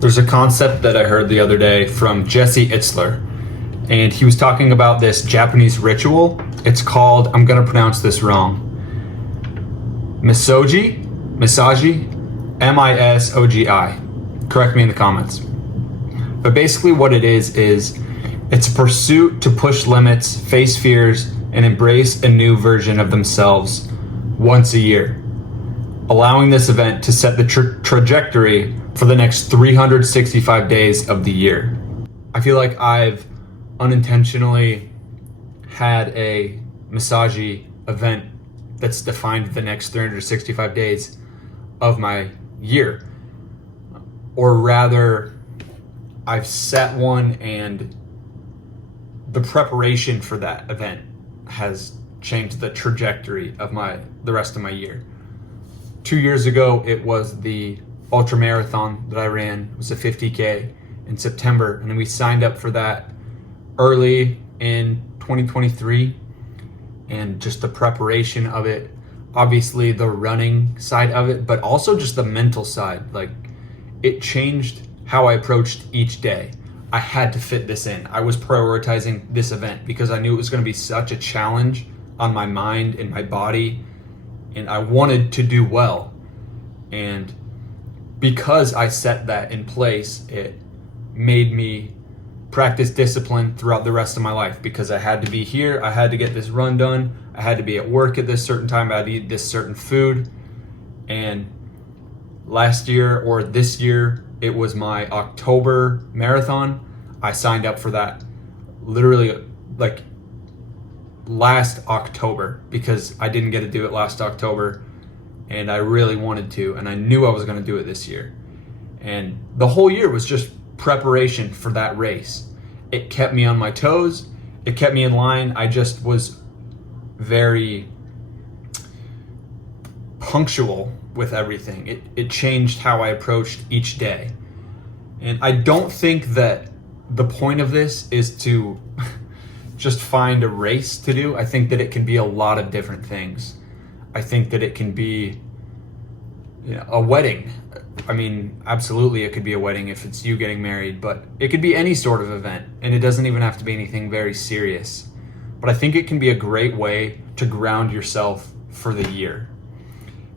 There's a concept that I heard the other day from Jesse Itzler, and he was talking about this Japanese ritual. It's called, I'm gonna pronounce this wrong, Misogi, M-I-S-O-G-I. Correct me in the comments. But basically what it is it's a pursuit to push limits, face fears, and embrace a new version of themselves once a year, allowing this event to set the trajectory for the next 365 days of the year. I feel like I've unintentionally had a Misogi event that's defined the next 365 days of my year. Or rather, I've set one and the preparation for that event has changed the trajectory of the rest of my year. 2 years ago, it was the ultra marathon that I ran. It was a 50K in September, and we signed up for that early in 2023. And just the preparation of it, obviously the running side of it, but also just the mental side. Like, it changed how I approached each day. I had to fit this in. I was prioritizing this event because I knew it was going to be such a challenge on my mind and my body, and I wanted to do well. And because I set that in place, it made me practice discipline throughout the rest of my life, because I had to be here, I had to get this run done, I had to be at work at this certain time, I had to eat this certain food. And last year, or this year, it was my October marathon. I signed up for that literally like last October because I didn't get to do it last October, and I really wanted to, and I knew I was going to do it this year. And the whole year was just preparation for that race. It kept me on my toes. It kept me in line. I just was very punctual with everything. It changed how I approached each day. And I don't think that the point of this is to just find a race to do. I think that it can be a lot of different things. I think that it can be, a wedding. I mean, absolutely it could be a wedding if it's you getting married, but it could be any sort of event, and it doesn't even have to be anything very serious. But I think it can be a great way to ground yourself for the year.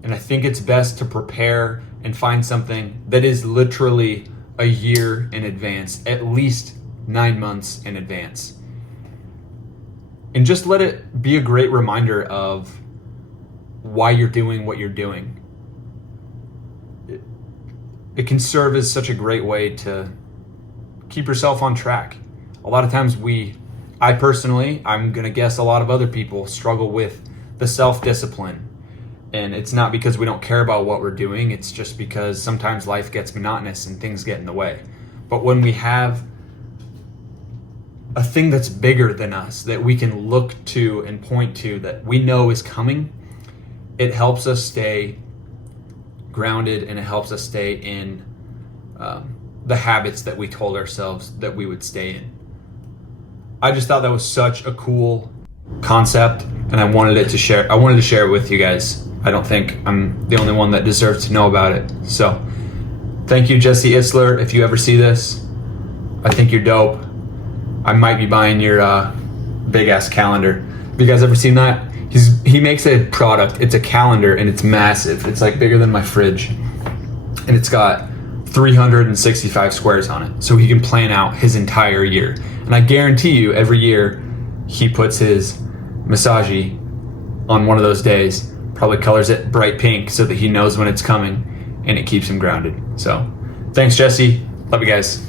And I think it's best to prepare and find something that is literally a year in advance, at least 9 months in advance. And just let it be a great reminder of why you're doing what you're doing. It can serve as such a great way to keep yourself on track. A lot of times I personally, I'm gonna guess a lot of other people struggle with the self-discipline. And it's not because we don't care about what we're doing, it's just because sometimes life gets monotonous and things get in the way. But when we have a thing that's bigger than us, that we can look to and point to, that we know is coming, it helps us stay grounded, and it helps us stay in the habits that we told ourselves that we would stay in. I just thought that was such a cool concept, and I wanted to share it with you guys. I don't think I'm the only one that deserves to know about it. So thank you, Jesse Itzler. If you ever see this, I think you're dope. I might be buying your big ass calendar. Have you guys ever seen that? He makes a product. It's a calendar, and it's massive. It's like bigger than my fridge, and it's got 365 squares on it, so he can plan out his entire year. And I guarantee you, every year he puts his Misogi on one of those days, probably colors it bright pink so that he knows when it's coming, and it keeps him grounded. So thanks, Jesse. Love you guys.